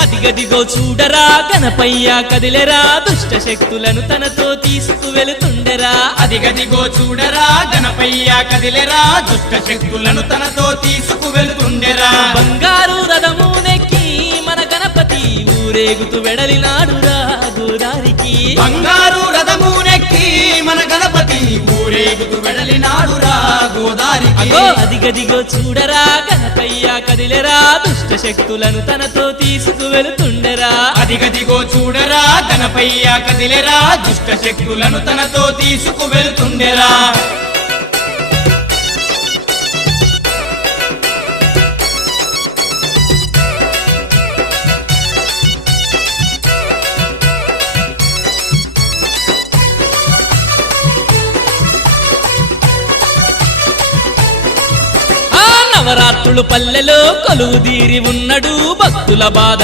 అదిగదిగో చూడరా గణపయ్య కదిలెరా దుష్ట శక్తులను తనతో తీసుకువెళుతుండెరా. అదిగదిగో చూడరా గణపయ్య కదిలెరా దుష్ట శక్తులను తనతో తీసుకువెళుతుండెరా. బంగారు రథము నెక్కి మన గణపతి ఊరేగుతూ వెడలినాడురా గోదారికి. బంగారు రథము నెక్కి మన గణపతి ఊరేగుతూ వెడలినాడురా గోదారికి. అగో అదిగదిగో చూడరా గణపయ్య కదిలెరా దుష్ట శక్తులను తనతో తీసుకువెళుతుండెరా. అదిగదిగో చూడరా గణపయ్య కదిలెరా దుష్ట శక్తులను తనతో తీసుకువెళుతుండెరా. నవరాత్రులు పల్లెలో కొలువుదీరి ఉన్నడు భక్తుల బాధ